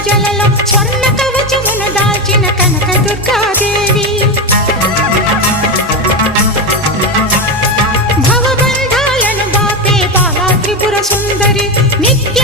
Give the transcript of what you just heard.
పూజలలో స్వర్ణ కవచమును దాల్చిన కనక దుర్గాదేవి భవబంధాలను బాపే బాలా త్రిపుర సుందరి నిత్య